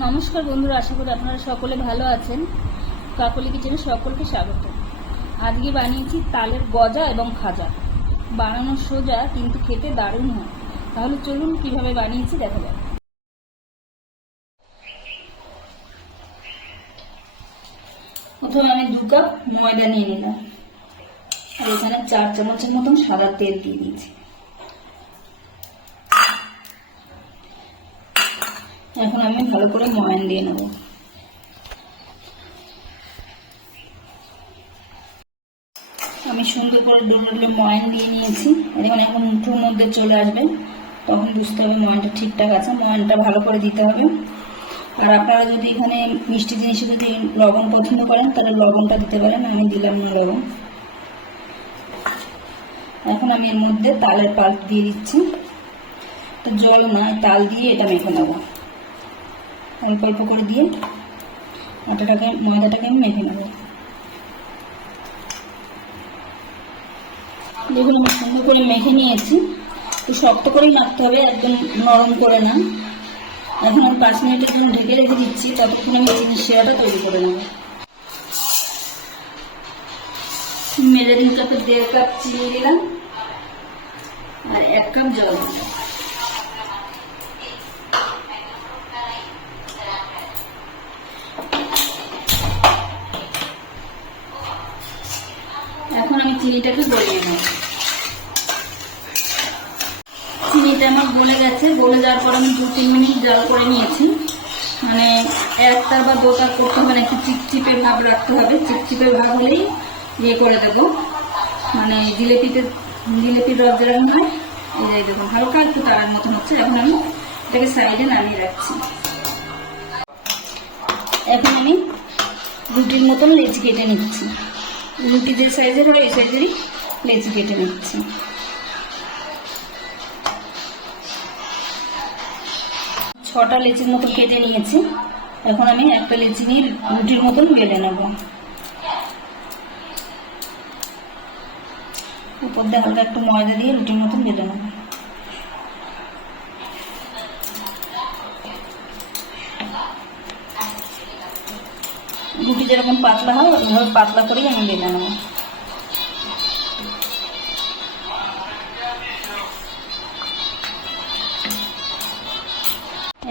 নমস্কার বন্ধুরা, আশা করি আপনারা সকলে ভালো আছেন। কাকলি কিচেনে সকলকে স্বাগত। আজকে বানিয়েছি তালের গজা এবং খাজা। বানানো সোজা কিন্তু খেতে দারুণ হয়। তাহলে চলুন কিভাবে বানিয়েছি দেখা যাক। প্রথমে আমি 2 কাপ ময়দা নিয়ে নিলাম আর এখানে 4 চামচের মতন সাদা তেল দিয়ে দিয়েছি। এখন আমি ভালো করে ময়ান দিয়ে নেব। আমি সুন্দর করে ডলে ডলে ময়ান দিয়ে নিয়েছি। এখন মুঠোর মধ্যে চলে আসবে, তখন বুঝতে হবে ময়ানটা ঠিকঠাক আছে। ময়ানটা ভালো করে দিতে হবে। আর আপনারা যদি এখানে মিষ্টি জিনিসে যদি লবণ পছন্দ করেন তাহলে লবণটা দিতে পারেন, আমি দিলাম না লবণ। এখন আমি এর মধ্যে তালের পাল্প দিয়ে দিচ্ছি। তো জল না, তাল দিয়ে এটা মেখে নেবো। অল্প অল্প করে দিয়ে ময়দাটাকে আমি মেখে নেব। দেখুন আমি সুন্দর করে মেখে নিয়েছি। একটু শক্ত করেই মাখতে হবে, একদম নরম করে না। এখন আমি 5 মিনিটের জন্য ঢেকে রেখে দিচ্ছি, ততক্ষণ আমি চিনির শিরাটা তৈরি করে নেব। মেজারিং কাপে 1.5 কাপ চিনি দিলাম আর 1 কাপ জল দিলাম। এখন আমি চিনিটাকে গলিয়ে নেব। চিনিটা আমার গলে গেছে। গলে যাওয়ার পর আমি 2-3 মিনিট জাল করে নিয়েছি। মানে একটার বা দুটার করতে হবে না, একটু চিপচিপে ভাব রাখতে হবে। চিপচিপে ভাব হলেই ইয়ে করে দেবো, মানে জিলেপির রস যেরকম হয় এই দেবো। হালকা একটু তারার মতন হচ্ছে। এখন আমি এটাকে সাইডে নামিয়ে রাখছি। এখন আমি রুটির মতন লেচি কেটে নিচ্ছি। রুটি যে সাইজের হয় এই সাইজেরই লেচি কেটে নিচ্ছি। ছটা লেচির মতন কেটে নিয়েছি। এখন আমি একটা লেচি নিয়ে রুটির মতন বেলে নেব। উপর দিয়ে হালকা একটু ময়দা দিয়ে রুটির মতন বেলে নেব। রুটি যেরকম পাতলা হয় ওইভাবে পাতলা করেই আমি বেলে নেব।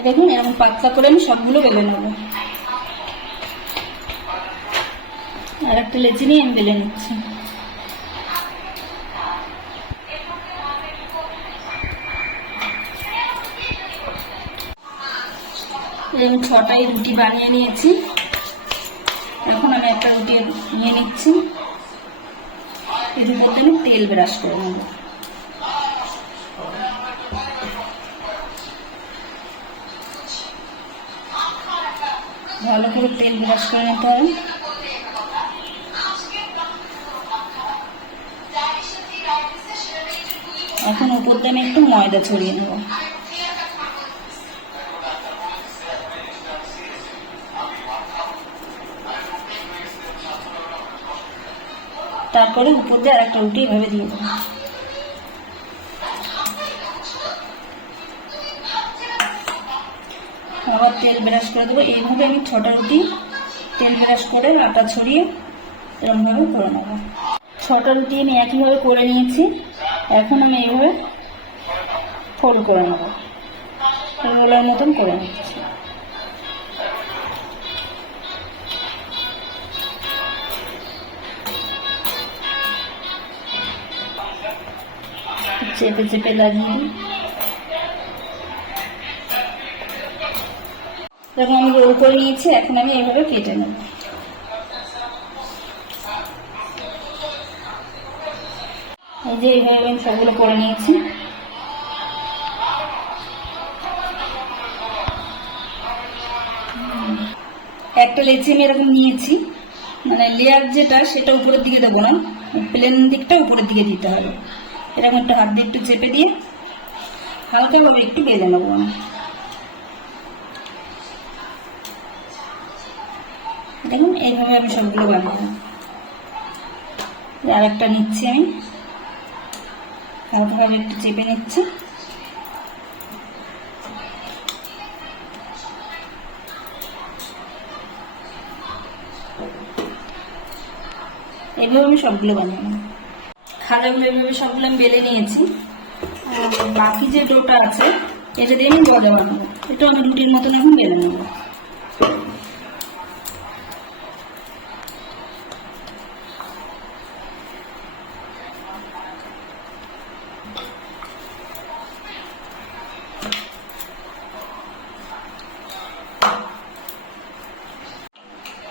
দেখুন এরকম পাতলা করে আমি সবগুলো বেলে নেব। আর একটা লেচি নিয়ে আমি বেলে নিচ্ছি। আমি 6টাই রুটি বানিয়ে নিয়েছি। এখন আমি একটা রুটি নিয়ে নিচ্ছি। এর মধ্যে আমি তেল ব্রাশ করে নেব। ভালো করে তেল ব্রাশ করে নিতে হবে। এখন উপর দিয়ে আমি একটু ময়দা ছড়িয়ে নেব। তারপরে উপর দিয়ে আরেকটা রুটি এভাবে দিয়ে দেবো। আবার তেল ব্রাশ করে দেবো। এইভাবে আমি 6টা রুটি তেল ব্রাশ করে আটা ছড়িয়ে এরকমভাবে করে নেব। 6টা রুটি আমি একইভাবে করে নিয়েছি। এখন আমি এইভাবে ফোল্ড করে নেব, রোলার মতন করে নিচ্ছি। চেপে চেপে লাগিয়ে যখন আমি রোল করে নিয়েছি, এখন আমি এইভাবে কেটে নেব। এই যে এইভাবে আমি সবগুলো করে নিয়েছি। একটা লেচি আমি এরকম নিয়েছি, মানে লেয়ার যেটা সেটা উপরের দিকে দেবো না, প্লেন দিকটা উপরের দিকে দিতে হবে। এরকম একটা হাত দিয়ে একটু চেপে দিয়ে হালকাভাবে একটু বেলে নেবো। দেখুন এইভাবে আমি সবগুলো বানাবো। আর একটা নিচ্ছি, আমি হালকাভাবে একটু চেপে নিচ্ছি। এইভাবে আমি সবগুলো বানিয়ে নেব। খাজাগুলো এইভাবে সবগুলো আমি বেলে নিয়েছি। বাকি যে ডোটা আছে এটা দিয়ে আমি গজা বানাবো। এটা আমি রুটির মতন এখন বেলে নেব।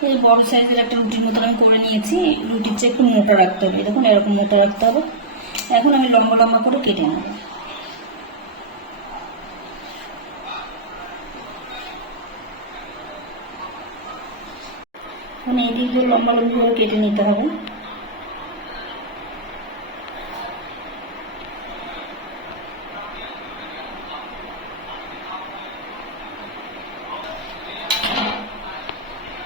এই বড় সাইজের একটা রুটির মতন আমি করে নিয়েছি। রুটির চেয়ে একটু মোটা রাখতে হবে, দেখুন এরকম মোটা রাখতে হবে। এখন আমি লম্বা লম্বা করে কেটে নেব। এখন এই দিকগুলো লম্বা লম্বা করে কেটে নিতে হবে।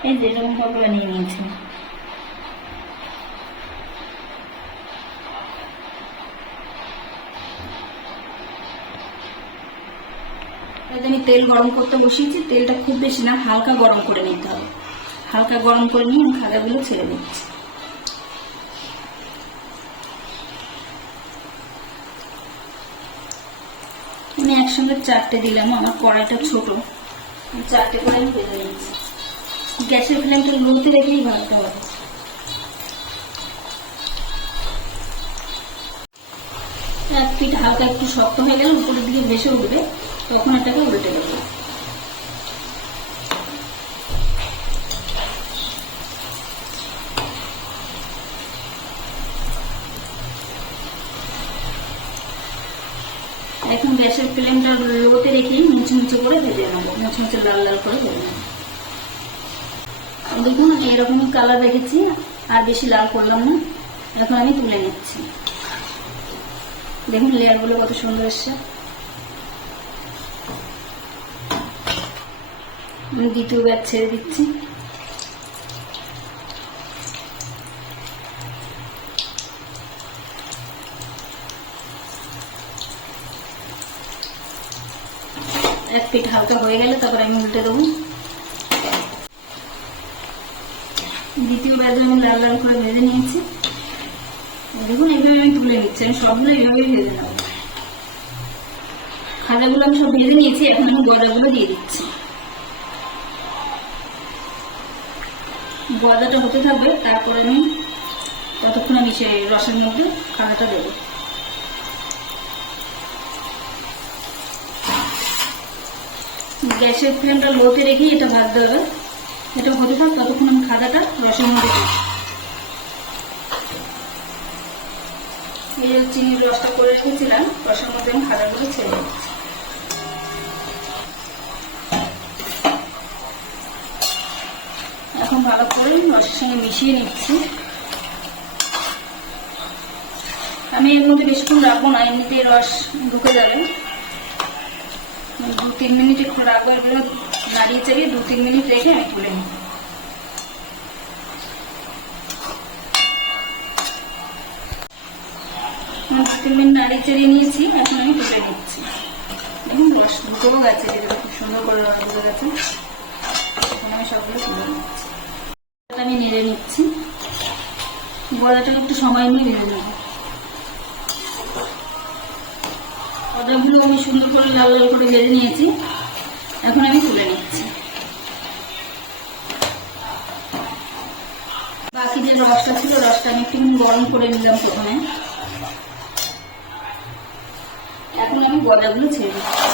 এই যেরকম ভাবে বানিয়ে নিয়েছি। আমি তেল গরম করতে বসিয়েছি। তেলটা খুব বেশি না, হালকা গরম করে নিতে হবে। হালকা গরম করে নিয়ে আমি খাজাগুলো ছেড়ে দিচ্ছি। আমি একসঙ্গে 4টে দিলাম, আমার কড়াইটা ছোট, 4টে করে আমি ভেজে নিচ্ছি। গ্যাসের ফ্লেমটা লোতে রেখেই ভাজতে হবে। এক পিঠ হালকা একটু শক্ত হয়ে গেলে উপরের দিকে ভেসে উঠবে, তখন এটাকে উল্টে দেবো। এখন গ্যাসের ফ্লেমটা লোতে রেখেই মুচমুচে করে ভেজে নেবো, মুচমুচে লাল লাল করে ভেজে নেবো। দেখুন এরকমই কালার রেখেছি, আর বেশি লাল করলাম না। এখন আমি তুলে নিচ্ছি। দেখুন লেয়ারগুলো কত সুন্দর এসছে। আমি দ্বিতীয় ব্যাচ ছেড়ে দিচ্ছি। এক পিঠ হালকা হয়ে গেলে তারপর আমি উল্টে দেবো। দ্বিতীয় ব্যাচ আমি লাল লাল করে ভেজে নিয়েছি। দেখুন এইভাবে আমি তুলে নিচ্ছি। আমি সবগুলো এইভাবেই ভেজে নেব। খাজাগুলো আমি সব ভেজে নিয়েছি। এখন আমি গজাগুলো দিয়ে দিচ্ছি। গজাটা হতে থাকবে, তারপরে আমি ততক্ষণ আমি সেই রসের মধ্যে খাজাটা দেবো। গ্যাসের ফ্লেমটা লোতে রেখেই এটা ভাজতে হবে। এটা হতে থাক, ততক্ষণ আমি খাজাটা রসের মধ্যে দিই। এই যে চিনির রসটা করে রেখেছিলাম, রসের মধ্যে আমি খাজাগুলো ছেড়ে দিচ্ছি। এখন ভালো করে রসের সঙ্গে মিশিয়ে নিচ্ছি। আমি এর মধ্যে বেশিক্ষণ রাখবো না, এমনিতেই রস ঢুকে যাবে। 2-3 মিনিট একটু রাখবো। এগুলো নাড়িয়ে চাড়িয়ে 2-3 মিনিট রেখে আমি তুলে নিই। 2-3 মিনিট নাড়িয়ে চাড়িয়ে নিয়েছি। এখন আমি তুলে নিচ্ছি। দেখুন রস ঢুকেও গেছে, যেটা খুব সুন্দর করে রস ঢুকে গেছে। এখন আমি সবগুলো তুলে নিচ্ছি। আমি নেড়ে নিচ্ছি। গজাটা একটু সময় নিয়ে ভেজে নেব। গজাগুলো আমি সুন্দর করে লাল লাল করে ভেজে নিয়েছি। এখন আমি তুলে নিচ্ছি। বাকি যে রসটা ছিল, রসটা আমি একটু গরম করে নিলাম প্রথমে। এখন আমি গজাগুলো ছেড়ে দিচ্ছি।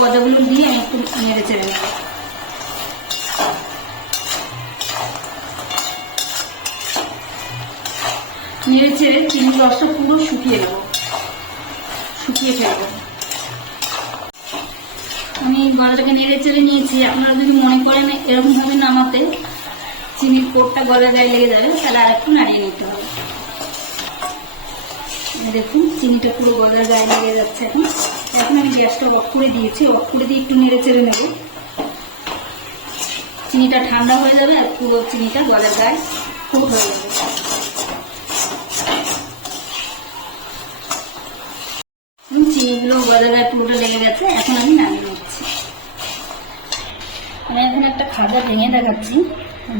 গজাগুলো দিয়ে আমি একটু নেড়ে চেড়ে নেব। নেড়ে চেড়ে চিনির রসটা পুরো শুকিয়ে দেবো, শুকিয়ে ফেলবো। আমি গজাটাকে নেড়ে চেড়ে নিয়েছি। আপনারা যদি মনে করেন এরকম ভাবে নামাতে চিনির কোটটা গলা গায়ে লেগে যাবে, তাহলে আর একটু নাড়িয়ে নিতে হবে। দেখুন চিনিটা পুরো গলার গায়ে লেগে যাচ্ছে। এখন আমি গ্যাসটা অফ করে দিয়েছি। অফ করে দিয়ে একটু নেড়ে চেড়ে নেব। চিনিটা ঠান্ডা হয়ে যাবে আর পুরো চিনিটা গলার গায়ে খুব হয়ে যাবে। চিনিগুলো গলার গায়ে পুরোটা লেগে গেছে। এখন আমি নামিয়ে নিচ্ছি। আমি এখানে একটা খাজা ভেঙে দেখাচ্ছি,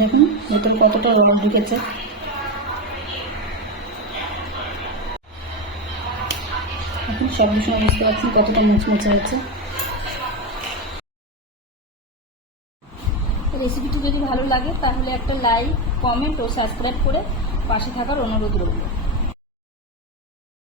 দেখুন ভেতরে কতটা রস ঢুকেছে। এখন শব্দ শুনে বুঝতে পারছেন কতটা মুচমুচে হয়েছে। রেসিপিটি যদি ভালো লাগে তাহলে একটা লাইক, কমেন্ট ও সাবস্ক্রাইব করে পাশে থাকার অনুরোধ রইল।